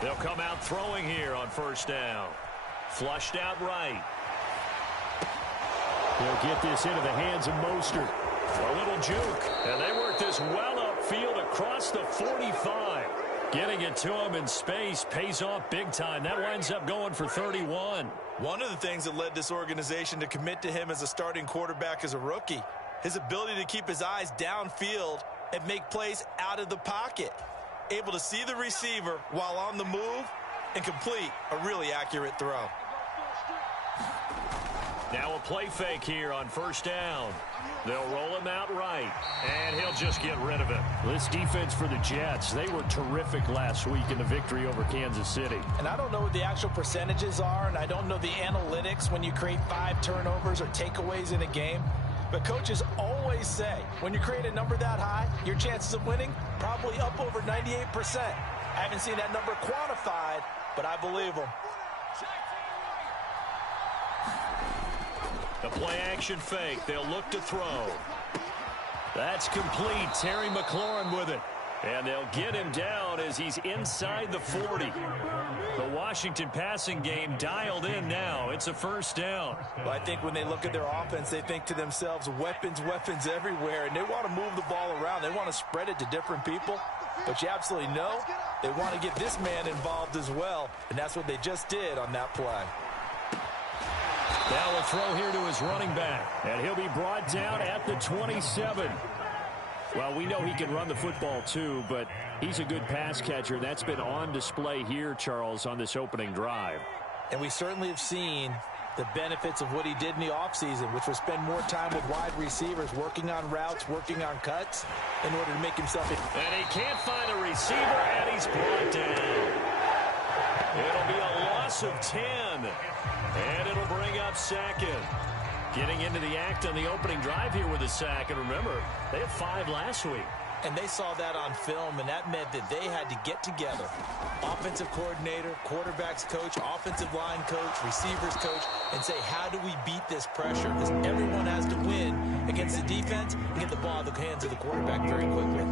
They'll come out throwing here on first down. Flushed out right. They'll get this into the hands of Mostert. A little juke. And they work this well upfield across the 45. Getting it to him in space pays off big time. That winds up going for 31. One of the things that led this organization to commit to him as a starting quarterback as a rookie, his ability to keep his eyes downfield and make plays out of the pocket. Able to see the receiver while on the move and complete a really accurate throw. Now a play fake here on first down. They'll roll him out right, and he'll just get rid of it. This defense for the Jets, they were terrific last week in the victory over Kansas City. And I don't know what the actual percentages are, and I don't know the analytics when you create 5 turnovers or takeaways in a game. But coaches always say, when you create a number that high, your chances of winning probably up over 98%. I haven't seen that number quantified, but I believe them. The play-action fake. They'll look to throw. That's complete. Terry McLaurin with it. And they'll get him down as he's inside the 40. The Washington passing game dialed in now. It's a first down. Well, I think when they look at their offense, they think to themselves, weapons, weapons everywhere. And they want to move the ball around. They want to spread it to different people. But you absolutely know they want to get this man involved as well. And that's what they just did on that play. Now a throw here to his running back. And he'll be brought down at the 27. Well, we know he can run the football too, but he's a good pass catcher. That's been on display here, Charles, on this opening drive. And we certainly have seen the benefits of what he did in the offseason, which was spend more time with wide receivers, working on routes, working on cuts, in order to make himself... And he can't find a receiver, and he's brought down. It'll be a loss of 10, and it'll bring up second. Getting into the act on the opening drive here with a sack. And remember, they had 5 last week. And they saw that on film, and that meant that they had to get together. Offensive coordinator, quarterbacks coach, offensive line coach, receivers coach, and say, how do we beat this pressure? Because everyone has to win against the defense and get the ball in the hands of the quarterback very quickly.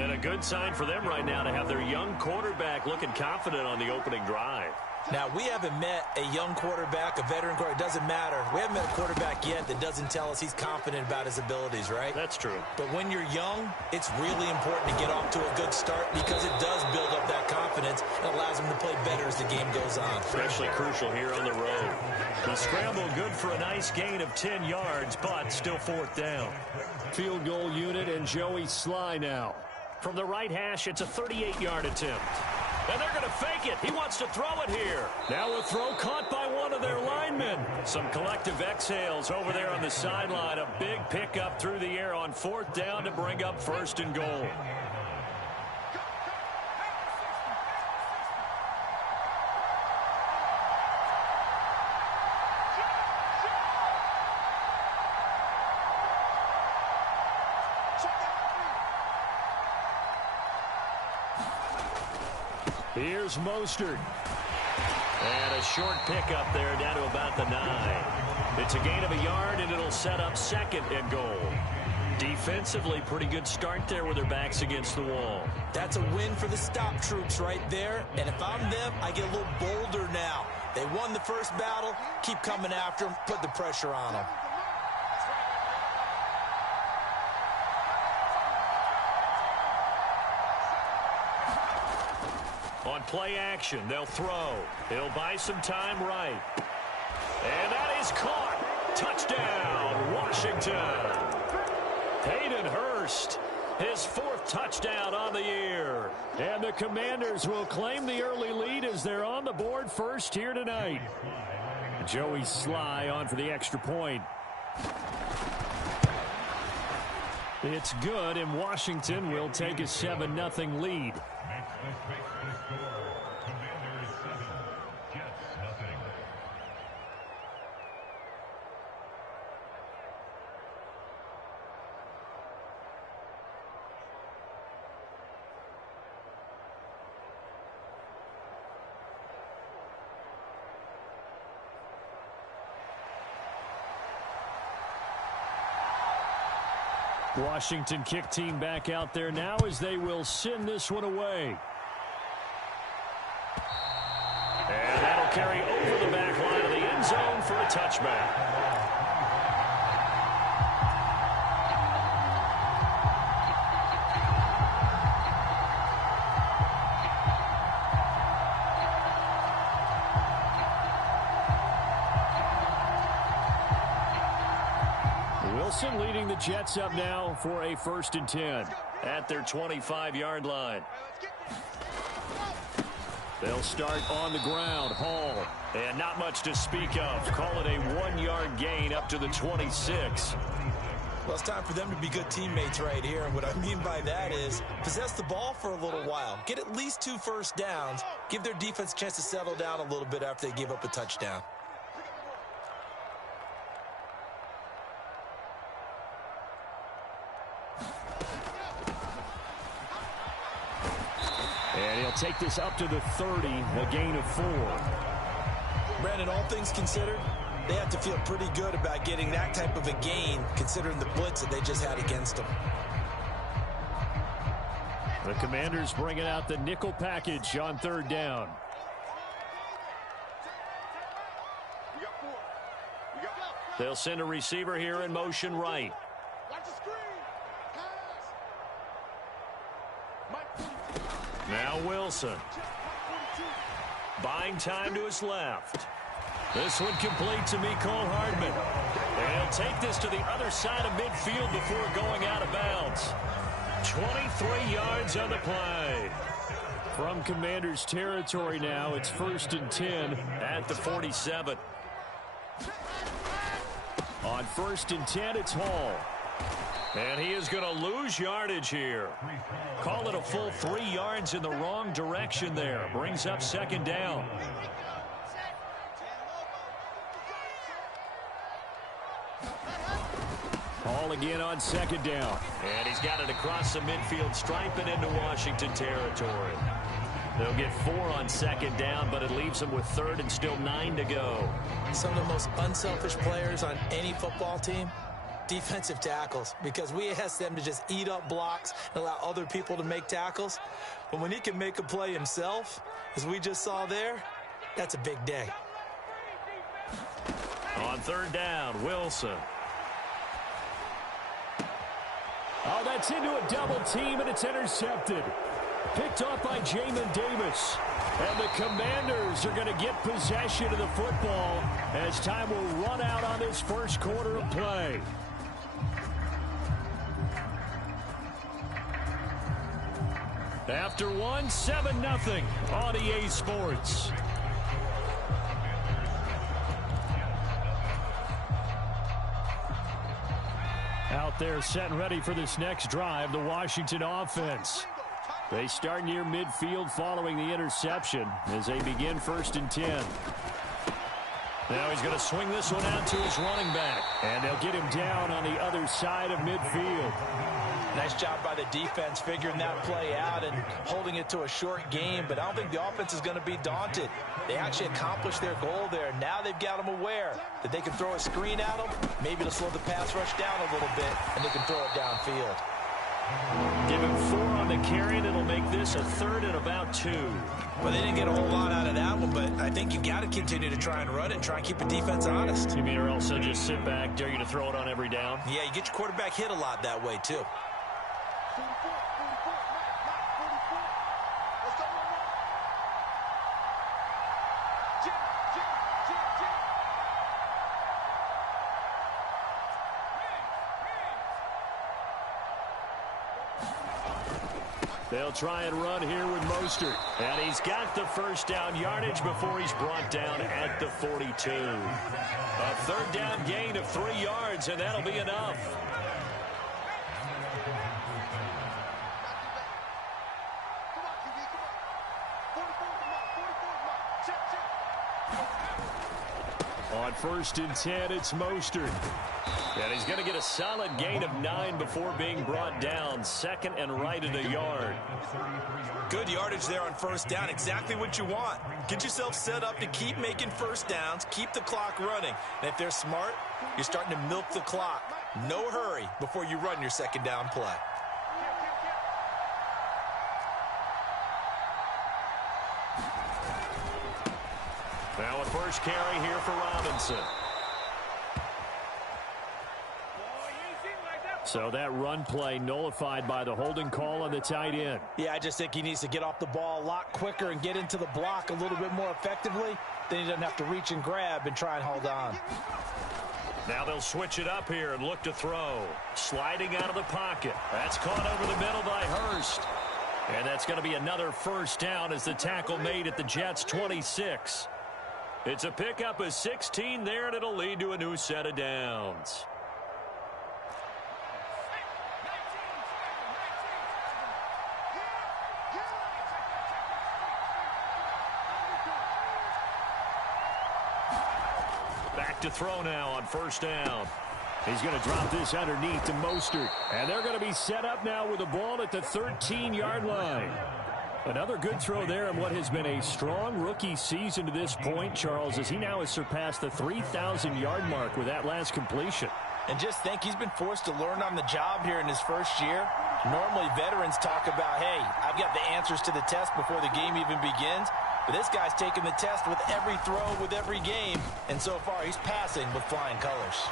And a good sign for them right now to have their young quarterback looking confident on the opening drive. Now, we haven't met a young quarterback, a veteran quarterback. It doesn't matter. We haven't met a quarterback yet that doesn't tell us he's confident about his abilities, right? That's true. But when you're young, it's really important to get off to a good start because it does build up that confidence and allows him to play better as the game goes on. Especially crucial here on the road. The scramble good for a nice gain of 10 yards, but still 4th down. Field goal unit and Joey Sly now. From the right hash, it's a 38-yard attempt. And they're going to fake it. He wants to throw it here. Now a throw caught by one of their linemen. Some collective exhales over there on the sideline. A big pickup through the air on 4th down to bring up 1st and goal. Here's Mostert. And a short pickup there down to about the 9. It's a gain of a yard, and it'll set up 2nd and goal. Defensively, pretty good start there with their backs against the wall. That's a win for the stop troops right there. And if I'm them, I get a little bolder now. They won the first battle. Keep coming after them. Put the pressure on them. On play action, they'll throw. He'll buy some time right. And that is caught. Touchdown, Washington. Hayden Hurst, his 4th touchdown on the year. And the Commanders will claim the early lead as they're on the board first here tonight. Joey Sly on for the extra point. It's good, and Washington will take a 7-0 lead. Washington kick team back out there now as they will send this one away. And that'll carry over the back line of the end zone for a touchback. Wilson leading the Jets up now for a 1st and 10 at their 25-yard line. They'll start on the ground. Hall. And not much to speak of. Call it a 1-yard gain up to the 26. Well, it's time for them to be good teammates right here. And what I mean by that is possess the ball for a little while. Get at least 2 first downs. Give their defense a chance to settle down a little bit after they give up a touchdown. And he'll take this up to the 30, a gain of 4. Brandon, all things considered, they have to feel pretty good about getting that type of a gain, considering the blitz that they just had against them. The Commanders bringing out the nickel package on 3rd down. They'll send a receiver here in motion right. Now Wilson. Buying time to his left. This one complete to Mecole Hardman. And he'll take this to the other side of midfield before going out of bounds. 23 yards on the play. From Commanders territory now, it's 1st and 10 at the 47. On 1st and 10, it's Hall. And he is going to lose yardage here. Call it a full 3 yards in the wrong direction there. Brings up 2nd down. Hall again on 2nd down. And he's got it across the midfield stripe and into Washington territory. They'll get 4 on 2nd down, but it leaves them with 3rd and still 9 to go. Some of the most unselfish players on any football team, defensive tackles, because we ask them to just eat up blocks and allow other people to make tackles. But when he can make a play himself, as we just saw there, that's a big day. On 3rd down, Wilson. Oh, that's into a double team, and it's intercepted. Picked off by Jamin Davis. And the Commanders are going to get possession of the football as time will run out on this 1st quarter of play. After 1, 7-0 on EA Sports. Out there set and ready for this next drive, the Washington offense. They start near midfield following the interception as they begin 1st and 10. Now he's going to swing this one out to his running back. And they'll get him down on the other side of midfield. Nice job by the defense figuring that play out and holding it to a short game, but I don't think the offense is going to be daunted. They actually accomplished their goal there. Now they've got them aware that they can throw a screen at them, maybe to slow the pass rush down a little bit, and they can throw it downfield. Give him 4 on the carry, and it'll make this a 3rd and about 2. Well, they didn't get a whole lot out of that one, but I think you've got to continue to try and run it and try and keep the defense honest. You mean or else they'll just sit back, dare you to throw it on every down? Yeah, you get your quarterback hit a lot that way, too. They'll try and run here with Mostert. And he's got the 1st down yardage before he's brought down at the 42. A 3rd down gain of 3 yards, and that'll be enough. On 1st and 10, it's Mostert. And he's going to get a solid gain of 9 before being brought down. 2nd and right at a yard. Good yardage there on 1st down. Exactly what you want. Get yourself set up to keep making 1st downs, keep the clock running. And if they're smart, you're starting to milk the clock. No hurry before you run your second down play. Now a first carry here for Robinson. So that run play nullified by the holding call on the tight end. Yeah, I just think he needs to get off the ball a lot quicker and get into the block a little bit more effectively. Then he doesn't have to reach and grab and try and hold on. Now they'll switch it up here and look to throw. Sliding out of the pocket. That's caught over the middle by Hurst. And that's going to be another first down as the tackle made at the Jets' 26. It's a pickup of 16 there, and it'll lead to a new set of downs. Back to throw now on first down. He's going to drop this underneath to Mostert. And they're going to be set up now with the ball at the 13-yard line. Another good throw there in what has been a strong rookie season to this point, Charles, as he now has surpassed the 3,000-yard mark with that last completion. And just think, he's been forced to learn on the job here in his first year. Normally, veterans talk about, hey, I've got the answers to the test before the game even begins. But this guy's taking the test with every throw, with every game. And so far, he's passing with flying colors.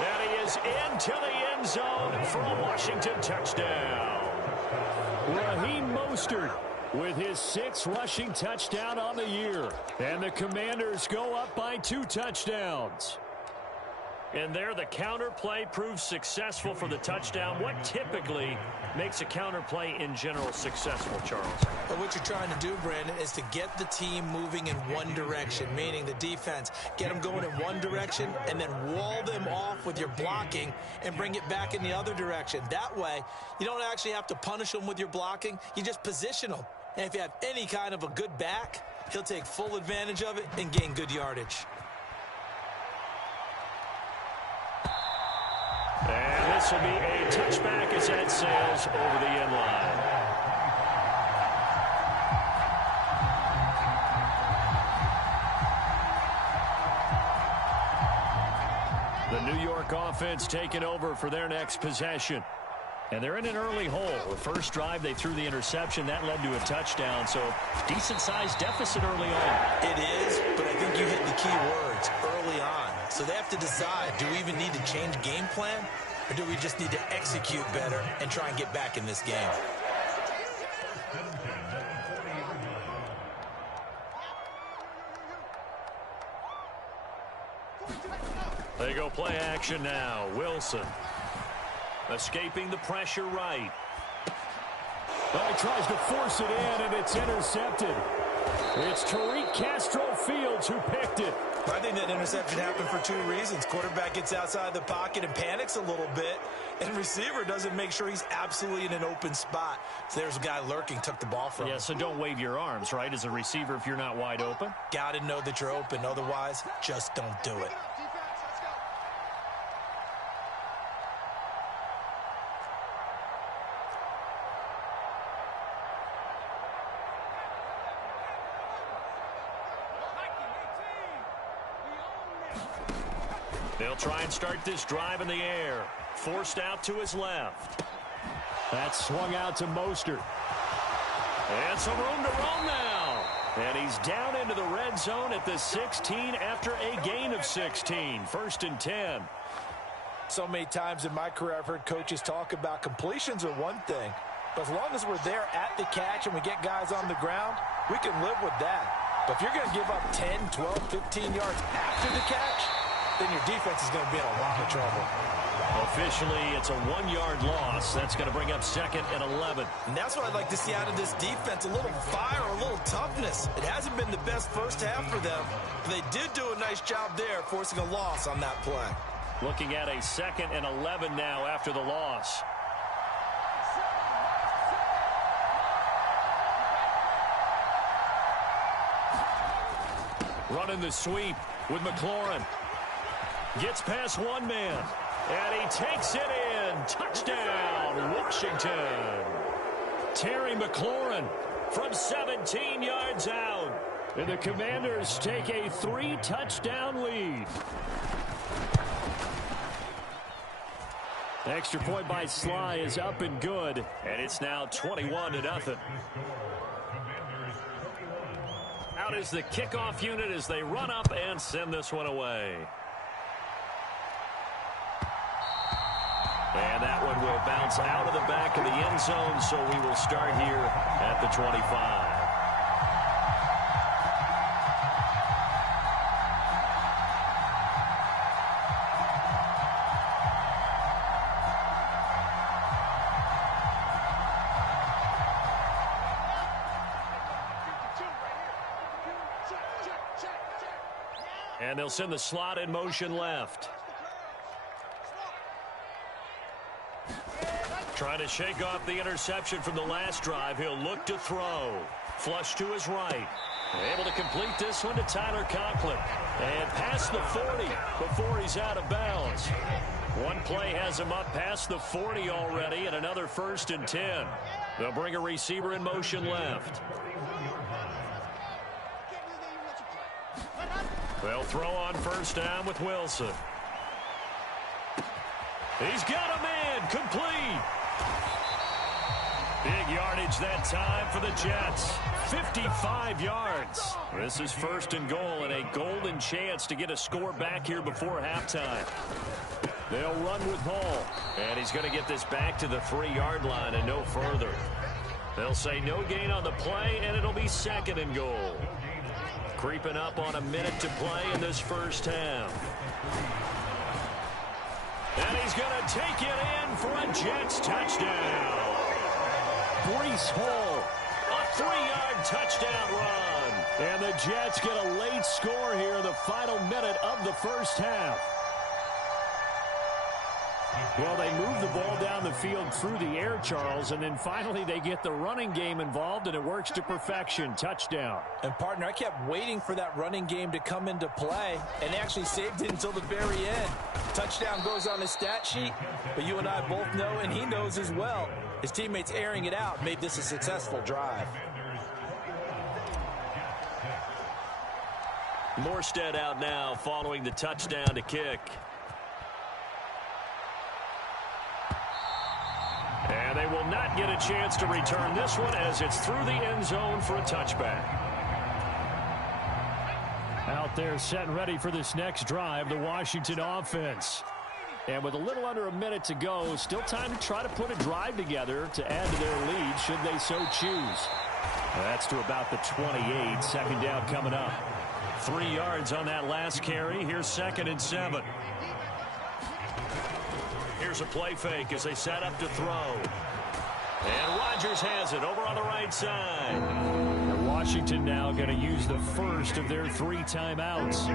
And he is into the end zone for a Washington touchdown. Raheem Mostert with his 6th rushing touchdown on the year. And the Commanders go up by 2 touchdowns. And there the counter play proves successful for the touchdown. What typically makes a counter play in general successful, Charles? But what you're trying to do, Brandon, is to get the team moving in one direction, meaning the defense. Get them going in one direction and then wall them off with your blocking and bring it back in the other direction. That way, you don't actually have to punish them with your blocking. You just position them. And if you have any kind of a good back, he'll take full advantage of it and gain good yardage. And this will be a touchback as that sails over the end line. The New York offense taking over for their next possession. And they're in an early hole. The first drive, they threw the interception. That led to a touchdown. So decent-sized deficit early on. It is, but I think you hit the key words early on. So they have to decide, do we even need to change game plan? Or do we just need to execute better and try and get back in this game? They go play action now. Wilson escaping the pressure right. Well, he tries to force it in, and it's intercepted. It's Tariq Castro-Fields who picked it. I think that interception happened for 2 reasons. Quarterback gets outside the pocket and panics a little bit, and receiver doesn't make sure he's absolutely in an open spot. So there's a guy lurking, took the ball from him. Yeah, so don't wave your arms, right, as a receiver if you're not wide open. Got to know that you're open. Otherwise, just don't do it. They'll try and start this drive in the air. Forced out to his left. That's swung out to Mostert. And some room to roam now. And he's down into the red zone at the 16 after a gain of 16. 1st and 10. So many times in my career, I've heard coaches talk about completions are one thing. But as long as we're there at the catch and we get guys on the ground, we can live with that. But if you're going to give up 10, 12, 15 yards after the catch, then your defense is going to be in a lot of trouble. Officially, it's a 1-yard loss. That's going to bring up 2nd and 11. And that's what I'd like to see out of this defense, a little fire, a little toughness. It hasn't been the best first half for them, but they did do a nice job there, forcing a loss on that play. Looking at a 2nd and 11 now after the loss. Running the sweep with McLaurin. Gets past one man. And he takes it in. Touchdown, Washington. Terry McLaurin from 17 yards out. And the Commanders take a 3-touchdown lead. Extra point by Sly is up and good. And it's now 21-0. Out is the kickoff unit as they run up and send this one away. And that one will bounce out of the back of the end zone, so we will start here at the 25. And they'll send the slot in motion left. Trying to shake off the interception from the last drive. He'll look to throw. Flush to his right. Able to complete this one to Tyler Conklin. And past the 40 before he's out of bounds. One play has him up past the 40 already, and another 1st and 10. They'll bring a receiver in motion left. They'll throw on 1st down with Wilson. He's got a man complete. Big yardage that time for the Jets. 55 yards. This is 1st and goal and a golden chance to get a score back here before halftime. They'll run with Hall. And he's going to get this back to the 3-yard line and no further. They'll say no gain on the play, and it'll be 2nd and goal. Creeping up on a minute to play in this first half. And he's going to take it in for a Jets touchdown. Breece Hall, a 3-yard touchdown run. And the Jets get a late score here in the final minute of the first half. Well, they move the ball down the field through the air, Charles, and then finally they get the running game involved, and it works to perfection. Touchdown. And, partner, I kept waiting for that running game to come into play, and they actually saved it until the very end. Touchdown goes on his stat sheet, but you and I both know, and he knows as well, his teammates airing it out made this a successful drive. Morstead out now following the touchdown to kick. And they will not get a chance to return this one as it's through the end zone for a touchback. Out there set and ready for this next drive, the Washington offense. And with a little under a minute to go, still time to try to put a drive together to add to their lead should they so choose. That's to about the 28. 2nd down coming up. 3 yards on that last carry. Here's 2nd and 7. Here's a play fake as they set up to throw. And Rodgers has it over on the right side. Washington now going to use the first of their 3 timeouts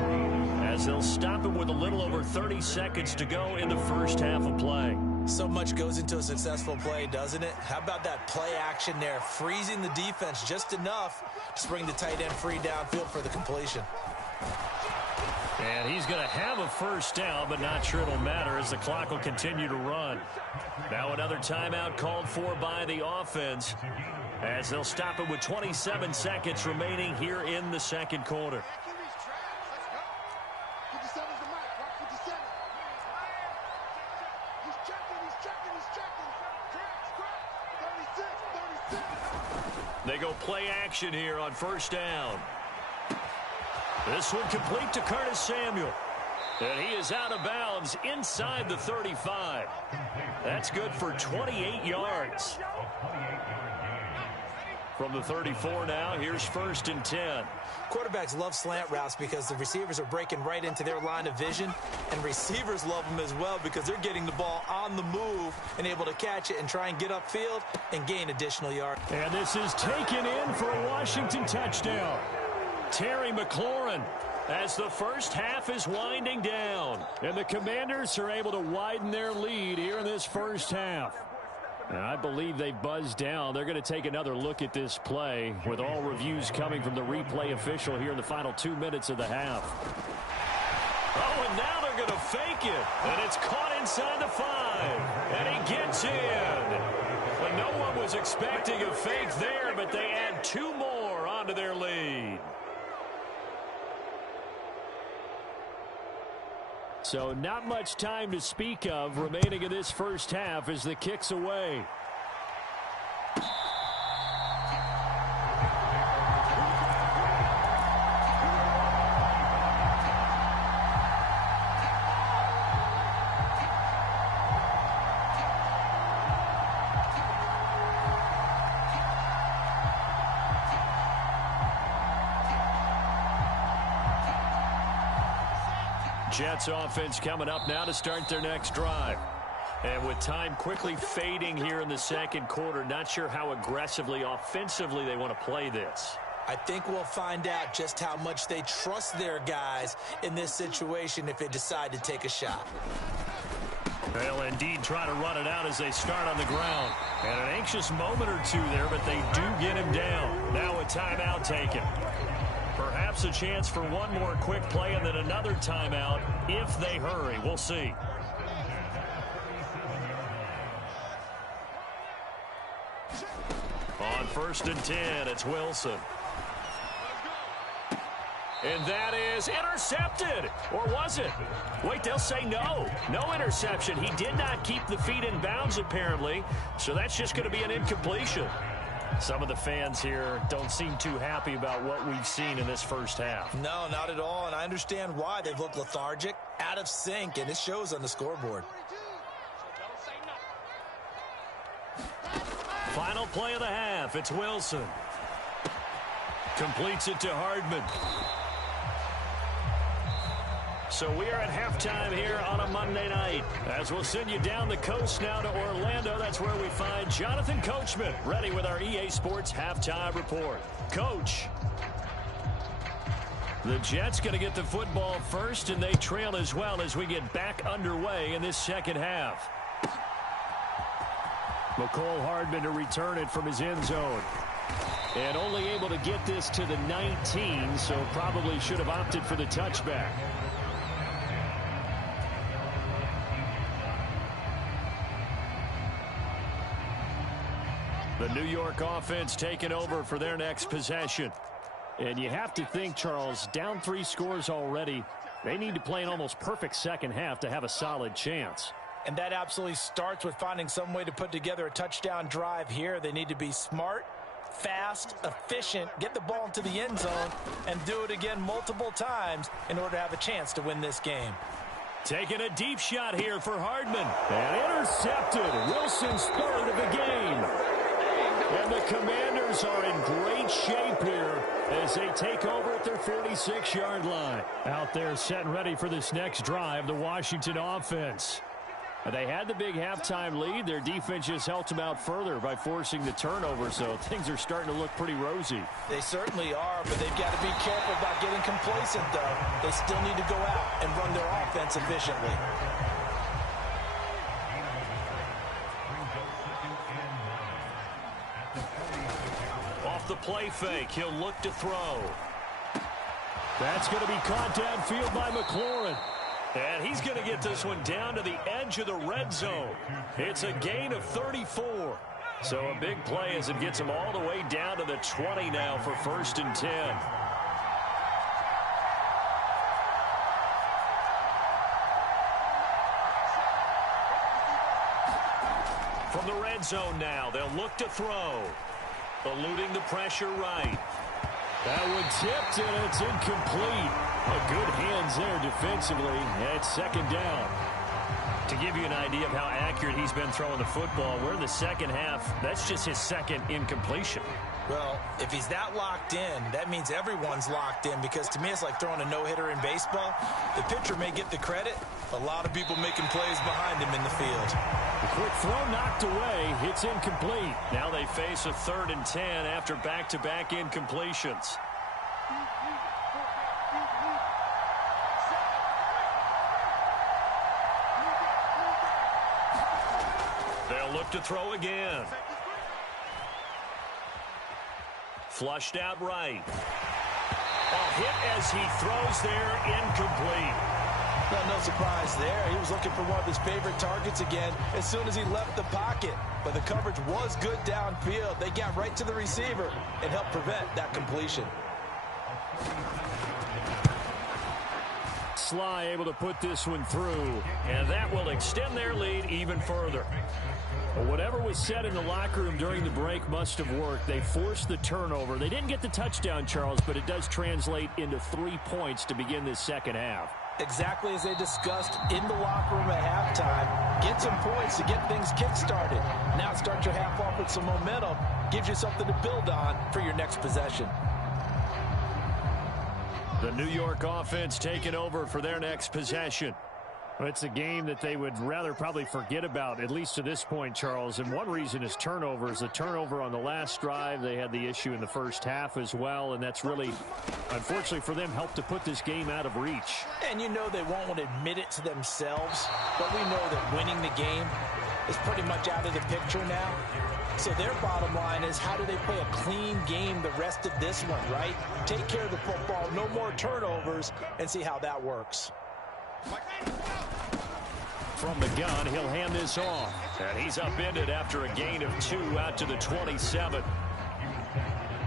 as they'll stop him with a little over 30 seconds to go in the first half of play. So much goes into a successful play, doesn't it? How about that play action there, freezing the defense just enough to bring the tight end free downfield for the completion. And he's going to have a 1st down, but not sure it'll matter as the clock will continue to run. Now another timeout called for by the offense as they'll stop it with 27 seconds remaining here in the 2nd quarter. They go play action here on 1st down. This one complete to Curtis Samuel. And he is out of bounds inside the 35. That's good for 28 yards. From the 34 now, here's 1st and 10. Quarterbacks love slant routes because the receivers are breaking right into their line of vision, and receivers love them as well because they're getting the ball on the move and able to catch it and try and get upfield and gain additional yards. And this is taken in for a Washington touchdown. Terry McLaurin as the first half is winding down. And the Commanders are able to widen their lead here in this first half. And I believe they buzzed down. They're going to take another look at this play with all reviews coming from the replay official here in the final 2 minutes of the half. Oh, and now they're going to fake it. And it's caught inside the 5. And he gets in. But no one was expecting a fake there, but they add 2 more onto their lead. So not much time to speak of remaining in this first half as the kick's away. Jets offense coming up now to start their next drive. And with time quickly fading here in the second quarter, not sure how aggressively, offensively they want to play this. I think we'll find out just how much they trust their guys in this situation if they decide to take a shot. They'll indeed try to run it out as they start on the ground. And an anxious moment or two there, but they do get him down. Now a timeout taken. Perhaps a chance for one more quick play and then another timeout if they hurry. We'll see. On 1st and 10, it's Wilson. And that is intercepted. Or was it? Wait, they'll say no. No interception. He did not keep the feet in bounds, apparently. So that's just going to be an incompletion. Some of the fans here don't seem too happy about what we've seen in this first half. No, not at all, and I understand why. They've looked lethargic, out of sync, and it shows on the scoreboard. Final play of the half. It's Wilson. Completes it to Hardman. So we are at halftime here on a Monday night. As we'll send you down the coast now to Orlando, that's where we find Jonathan Coachman, ready with our EA Sports Halftime Report. Coach. The Jets going to get the football first, and they trail as well as we get back underway in this second half. McCole Hardman to return it from his end zone. And only able to get this to the 19, so probably should have opted for the touchback. The New York offense taking over for their next possession. And you have to think, Charles, down 3 scores already. They need to play an almost perfect second half to have a solid chance. And that absolutely starts with finding some way to put together a touchdown drive here. They need to be smart, fast, efficient, get the ball into the end zone, and do it again multiple times in order to have a chance to win this game. Taking a deep shot here for Hardman. And intercepted. Wilson's third of the game. And the Commanders are in great shape here as they take over at their 46-yard line. Out there set and ready for this next drive, the Washington offense. They had the big halftime lead. Their defense just helped them out further by forcing the turnover, so things are starting to look pretty rosy. They certainly are, but they've got to be careful about getting complacent, though. They still need to go out and run their offense efficiently. Off the play fake, he'll look to throw. That's going to be caught downfield by McLaurin. And he's going to get this one down to the edge of the red zone. It's a gain of 34. So a big play as it gets him all the way down to the 20 now for 1st and 10. From the red zone now, they'll look to throw. Eluding the pressure right. That one tipped, and it's incomplete. Good hands there defensively at 2nd down. To give you an idea of how accurate he's been throwing the football, we're in the second half. That's just his 2nd incompletion. Well, if he's that locked in, that means everyone's locked in, because to me it's like throwing a no-hitter in baseball. The pitcher may get the credit. A lot of people making plays behind him in the field. The quick throw knocked away. It's incomplete. Now they face a 3rd and 10 after back-to-back incompletions. They'll look to throw again. Flushed out right. A hit as he throws there, incomplete. Well, no surprise there. He was looking for one of his favorite targets again as soon as he left the pocket. But the coverage was good downfield. They got right to the receiver and helped prevent that completion. Sly able to put this one through, and that will extend their lead even further. Well, whatever was said in the locker room during the break must have worked. They forced the turnover. They didn't get the touchdown, Charles, but it does translate into 3 points to begin this second half. Exactly as they discussed in the locker room at halftime. Get some points to get things kick-started. Now start your half off with some momentum. Gives you something to build on for your next possession. The New York offense taking over for their next possession. Well, it's a game that they would rather probably forget about, at least to this point, Charles. And one reason is turnovers. A turnover on the last drive. They had the issue in the first half as well, and that's really, unfortunately for them, helped to put this game out of reach. And you know they won't want to admit it to themselves, but we know that winning the game is pretty much out of the picture now. So their bottom line is, how do they play a clean game the rest of this one, right? Take care of the football, no more turnovers, and see how that works. From the gun, he'll hand this off. And he's upended after a gain of 2 out to the 27.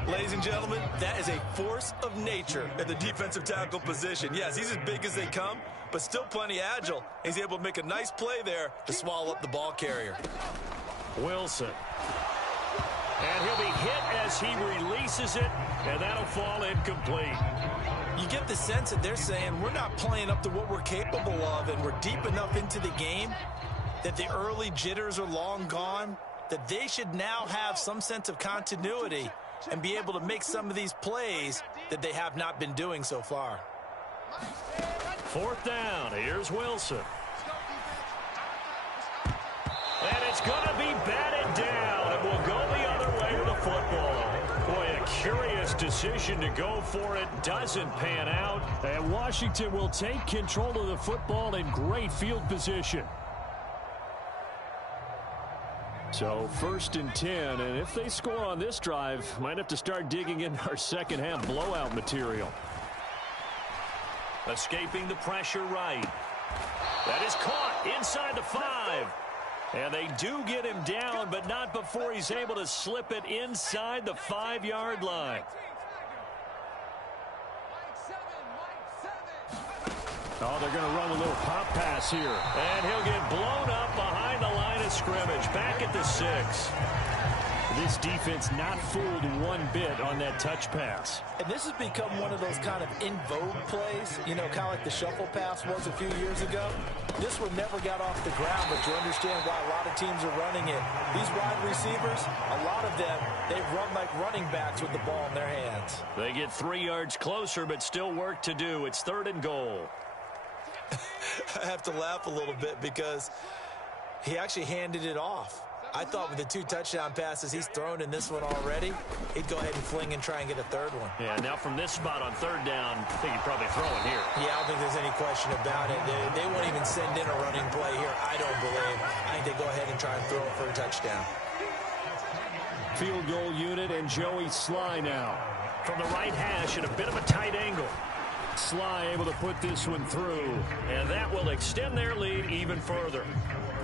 Ladies and gentlemen, that is a force of nature at the defensive tackle position. Yes, he's as big as they come, but still plenty agile. He's able to make a nice play there to swallow up the ball carrier. Wilson. And he'll be hit as he releases it, and that'll fall incomplete. You get the sense that they're saying we're not playing up to what we're capable of, and we're deep enough into the game that the early jitters are long gone, that they should now have some sense of continuity and be able to make some of these plays that they have not been doing so far. 4th down. Here's Wilson. And it's going to be batted down. It will go the other way to the football. Boy, a curious decision to go for it. Doesn't pan out. And Washington will take control of the football in great field position. So 1st and 10, and if they score on this drive, might have to start digging in our second half blowout material. Escaping the pressure right. That is caught inside the 5. And they do get him down, but not before he's able to slip it inside the 5-yard line. Oh, they're going to run a little pop pass here. And he'll get blown up behind the line of scrimmage, back at the 6. This defense not fooled one bit on that touch pass. And this has become one of those kind of in vogue plays, you know, kind of like the shuffle pass was a few years ago. This one never got off the ground, but you understand why a lot of teams are running it. These wide receivers, a lot of them, they run like running backs with the ball in their hands. They get 3 yards closer, but still work to do. It's 3rd and goal. I have to laugh a little bit because he actually handed it off. I thought with the 2 touchdown passes he's thrown in this one already, he'd go ahead and fling and try and get a 3rd one. Yeah, now from this spot on 3rd down, I think he'd probably throw it here. Yeah, I don't think there's any question about it. They won't even send in a running play here, I don't believe. I think they go ahead and try and throw it for a touchdown. Field goal unit and Joey Sly now. From the right hash at a bit of a tight angle. Sly able to put this one through. And that will extend their lead even further.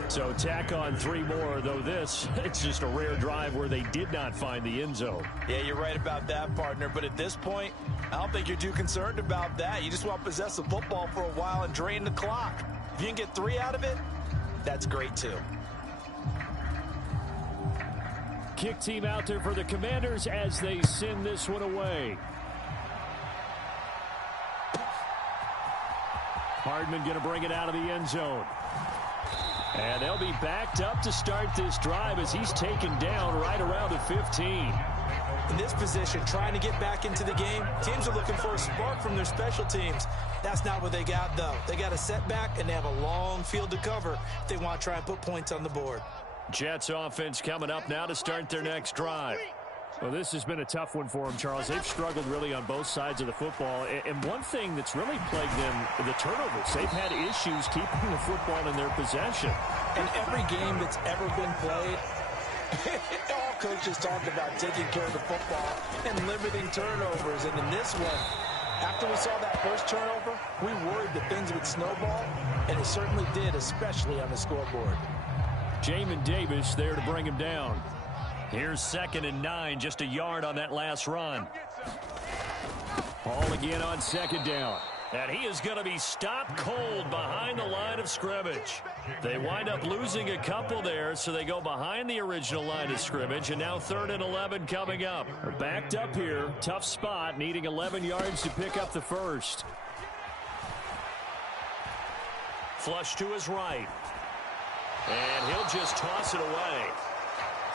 So tack on 3 more, though this, it's just a rare drive where they did not find the end zone. Yeah, you're right about that, partner. But at this point, I don't think you're too concerned about that. You just want to possess the football for a while and drain the clock. If you can get 3 out of it, that's great too. Kick team out there for the Commanders as they send this one away. Hardman going to bring it out of the end zone. And they'll be backed up to start this drive as he's taken down right around the 15. In this position, trying to get back into the game, teams are looking for a spark from their special teams. That's not what they got, though. They got a setback, and they have a long field to cover if they want to try and put points on the board. Jets offense coming up now to start their next drive. Well, this has been a tough one for them, Charles. They've struggled really on both sides of the football. And one thing that's really plagued them, the turnovers. They've had issues keeping the football in their possession. In every game that's ever been played, all coaches talk about taking care of the football and limiting turnovers. And in this one, after we saw that first turnover, we worried that things would snowball, and it certainly did, especially on the scoreboard. Jamin Davis there to bring him down. Here's 2nd and 9, just a yard on that last run. Ball again on 2nd down. And he is going to be stopped cold behind the line of scrimmage. They wind up losing a couple there, so they go behind the original line of scrimmage, and now 3rd and 11 coming up. They're backed up here. Tough spot, needing 11 yards to pick up the first. Flush to his right. And he'll just toss it away.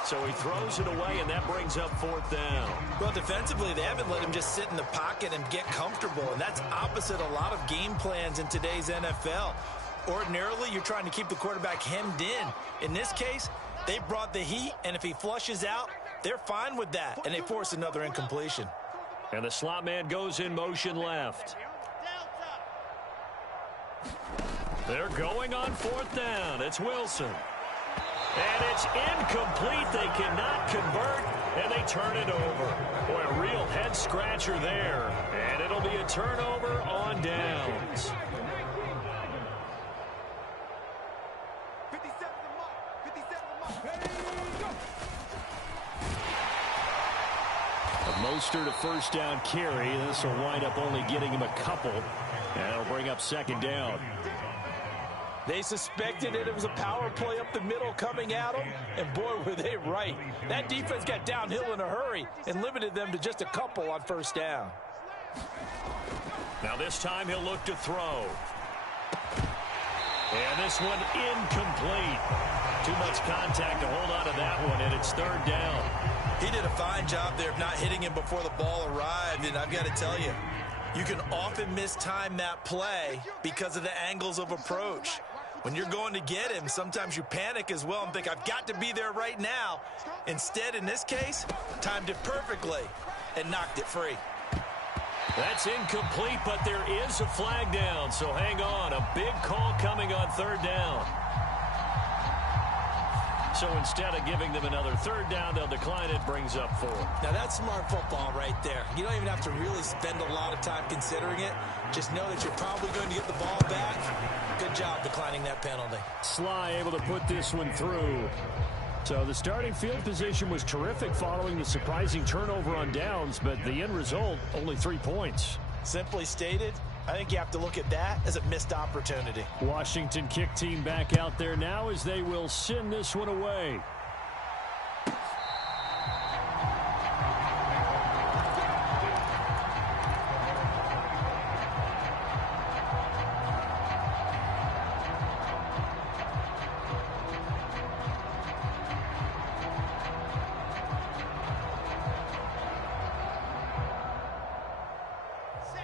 So he throws it away, and that brings up 4th down. Well, defensively, they haven't let him just sit in the pocket and get comfortable, and that's opposite a lot of game plans in today's NFL. Ordinarily, you're trying to keep the quarterback hemmed in. In this case, they brought the heat, and if he flushes out, they're fine with that, and they force another incompletion. And the slot man goes in motion left. They're going on 4th down. It's Wilson. And it's incomplete. They cannot convert, and they turn it over. Boy, a real head-scratcher there. And it'll be a turnover on downs. Mostert a 1st down carry. This will wind up only getting him a couple. And it'll bring up 2nd down. They suspected it was a power play up the middle coming at them, and boy, were they right. That defense got downhill in a hurry and limited them to just a couple on 1st down. Now this time he'll look to throw. And this one incomplete. Too much contact to hold on to that one, and it's 3rd down. He did a fine job there of not hitting him before the ball arrived, and I've got to tell you, you can often mistime that play because of the angles of approach. When you're going to get him, sometimes you panic as well and think, I've got to be there right now. Instead, in this case, timed it perfectly and knocked it free. That's incomplete, but there is a flag down, so hang on. A big call coming on 3rd down. So instead of giving them another 3rd down, they'll decline it, brings up 4. Now that's smart football right there. You don't even have to really spend a lot of time considering it. Just know that you're probably going to get the ball back. Good job declining that penalty. Sly able to put this one through. So the starting field position was terrific following the surprising turnover on downs, but the end result, only 3 points. Simply stated, I think you have to look at that as a missed opportunity. Washington kick team back out there now as they will send this one away.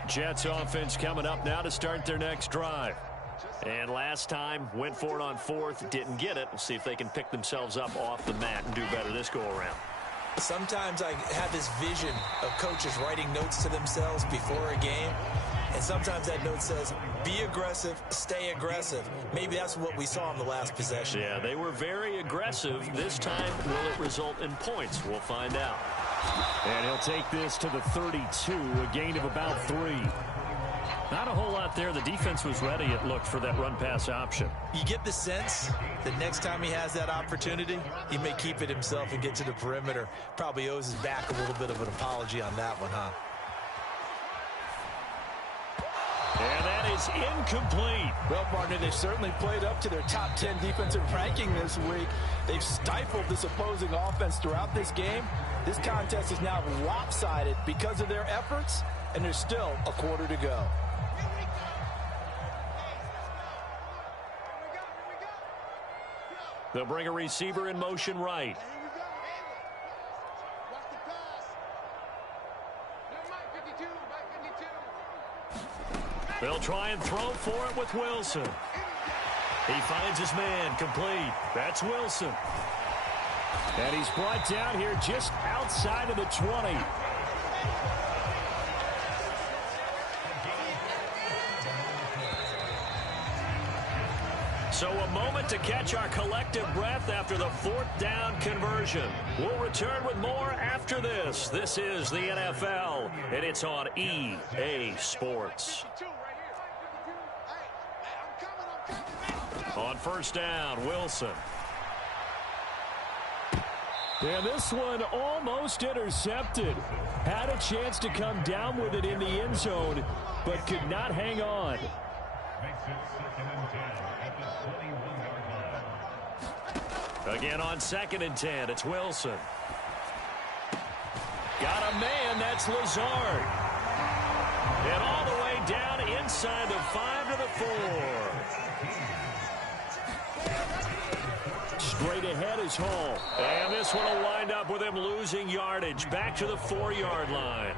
Jets offense coming up now to start their next drive. And last time, went for it on 4th, didn't get it. We'll see if they can pick themselves up off the mat and do better this go-around. Sometimes I have this vision of coaches writing notes to themselves before a game, and sometimes that note says, be aggressive, stay aggressive. Maybe that's what we saw in the last possession. Yeah, they were very aggressive. This time, will it result in points? We'll find out. And he'll take this to the 32, a gain of about 3. Not a whole lot there. The defense was ready, it looked, for that run-pass option. You get the sense that next time he has that opportunity, he may keep it himself and get to the perimeter. Probably owes his back a little bit of an apology on that one, huh? And that is incomplete. Well, partner, they've certainly played up to their top 10 defensive ranking this week. They've stifled this opposing offense throughout this game. This contest is now lopsided because of their efforts, and there's still a quarter to go. They'll bring a receiver in motion right. They'll try and throw for it with Wilson. He finds his man, complete. That's Wilson. And he's brought down here just outside of the 20. So a moment to catch our collective breath after the 4th down conversion. We'll return with more after this. This is the NFL, and it's on EA Sports. On 1st down, Wilson. And this one almost intercepted. Had a chance to come down with it in the end zone. but could not hang on. Again on 2nd and 10, it's Wilson. Got a man, that's Lazard. And all the way down inside the 5 to the 4. Straight ahead is Hall. And this one will wind up with him losing yardage back to the 4-yard line.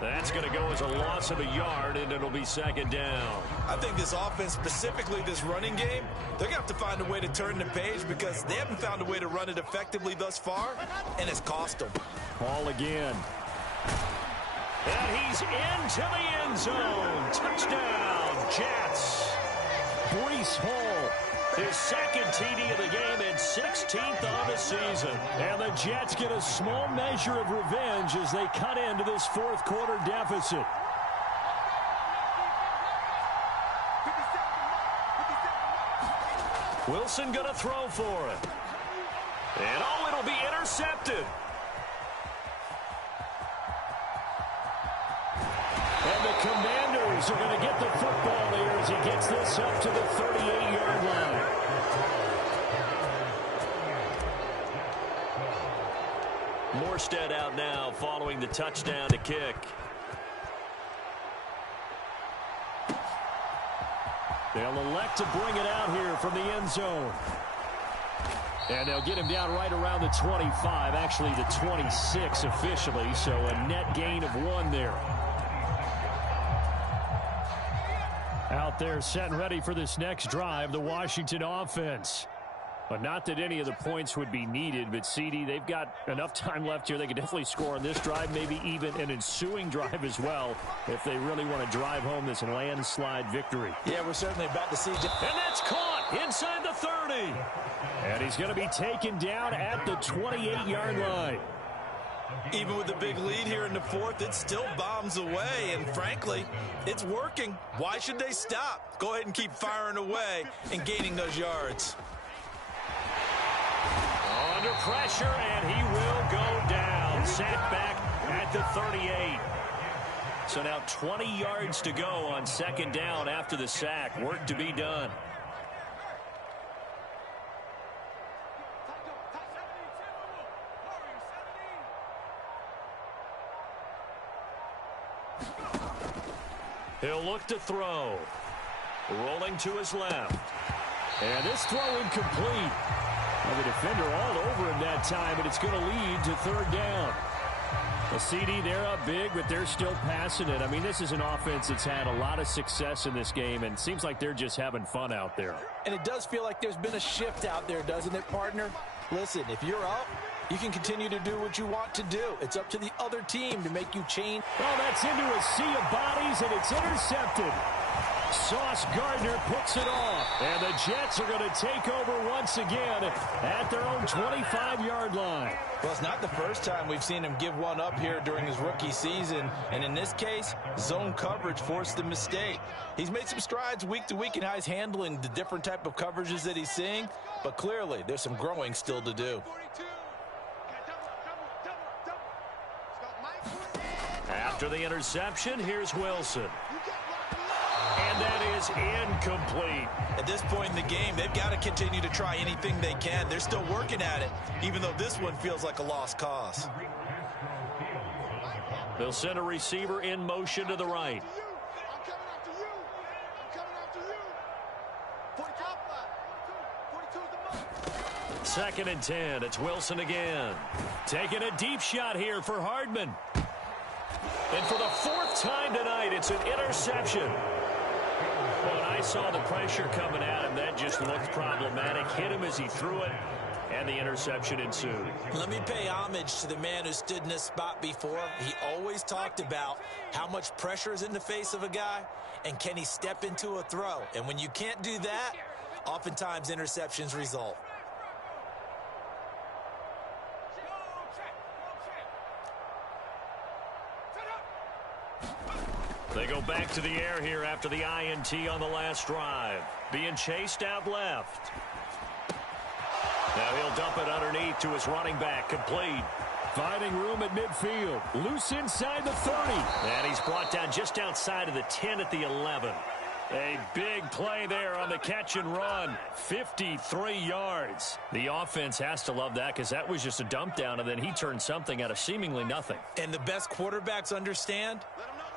That's going to go as a loss of a yard, and it'll be 2nd down. I think this offense, specifically this running game, they're going to have to find a way to turn the page because they haven't found a way to run it effectively thus far, and it's cost them. Hall again. And he's into the end zone. Touchdown, Jets. Breece Hall. His 2nd TD of the game and 16th on the season. And the Jets get a small measure of revenge as they cut into this 4th quarter deficit. Wilson going to throw for it. And it'll be intercepted. And the Commanders are going to get the football here as he gets this up to the 38-yard line. Morstead out now following the touchdown to kick. They'll elect to bring it out here from the end zone. And they'll get him down right around the 25, actually the 26 officially, so a net gain of 1 there. Out there set and ready for this next drive, the Washington offense. But not that any of the points would be needed, but CD, they've got enough time left here. They can definitely score on this drive, maybe even an ensuing drive as well, if they really want to drive home this landslide victory. Yeah, we're certainly about to see. And that's caught inside the 30. And he's going to be taken down at the 28-yard line. Even with the big lead here in the 4th, it still bombs away, and frankly, it's working. Why should they stop? Go ahead and keep firing away and gaining those yards. Under pressure, and he will go down. Sacked back at the 38. So now 20 yards to go on 2nd down after the sack. Work to be done. He'll look to throw. Rolling to his left. And this throw incomplete. Well, the defender all over him that time, but it's going to lead to 3rd down. The CD, they're up big, but they're still passing it. I mean, this is an offense that's had a lot of success in this game, and it seems like they're just having fun out there. And it does feel like there's been a shift out there, doesn't it, partner? Listen, if you're up, you can continue to do what you want to do. It's up to the other team to make you change. Well, that's into a sea of bodies, and it's intercepted. Sauce Gardner puts it off. And the Jets are going to take over once again at their own 25-yard line. Well, it's not the first time we've seen him give one up here during his rookie season. And in this case, zone coverage forced the mistake. He's made some strides week to week in how he's handling the different type of coverages that he's seeing. But clearly, there's some growing still to do. After the interception, here's Wilson. And that is incomplete. At this point in the game, they've got to continue to try anything they can. They're still working at it, even though this one feels like a lost cause. They'll send a receiver in motion to the right. Second and 10. It's Wilson again. Taking a deep shot here for Hardman. And for the 4th time tonight, it's an interception. When I saw the pressure coming at him, that just looked problematic. Hit him as he threw it, and the interception ensued. Let me pay homage to the man who stood in this spot before. He always talked about how much pressure is in the face of a guy, and can he step into a throw. And when you can't do that, oftentimes interceptions result. They go back to the air here after the INT on the last drive. Being chased out left. Now he'll dump it underneath to his running back. Complete. Finding room at midfield. Loose inside the 30. And he's brought down just outside of the 10 at the 11. A big play there on the catch and run. 53 yards. The offense has to love that because that was just a dump down, and then he turned something out of seemingly nothing. And the best quarterbacks understand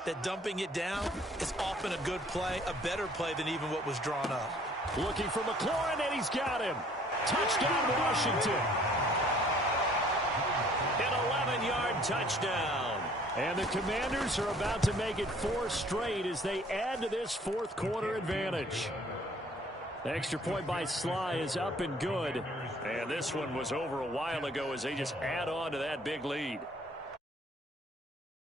that dumping it down is often a good play, a better play than even what was drawn up. Looking for McLaurin, and he's got him. Touchdown, Washington. An 11-yard touchdown. And the Commanders are about to make it 4 straight as they add to this fourth quarter advantage. The extra point by Sly is up and good. And this one was over a while ago as they just add on to that big lead.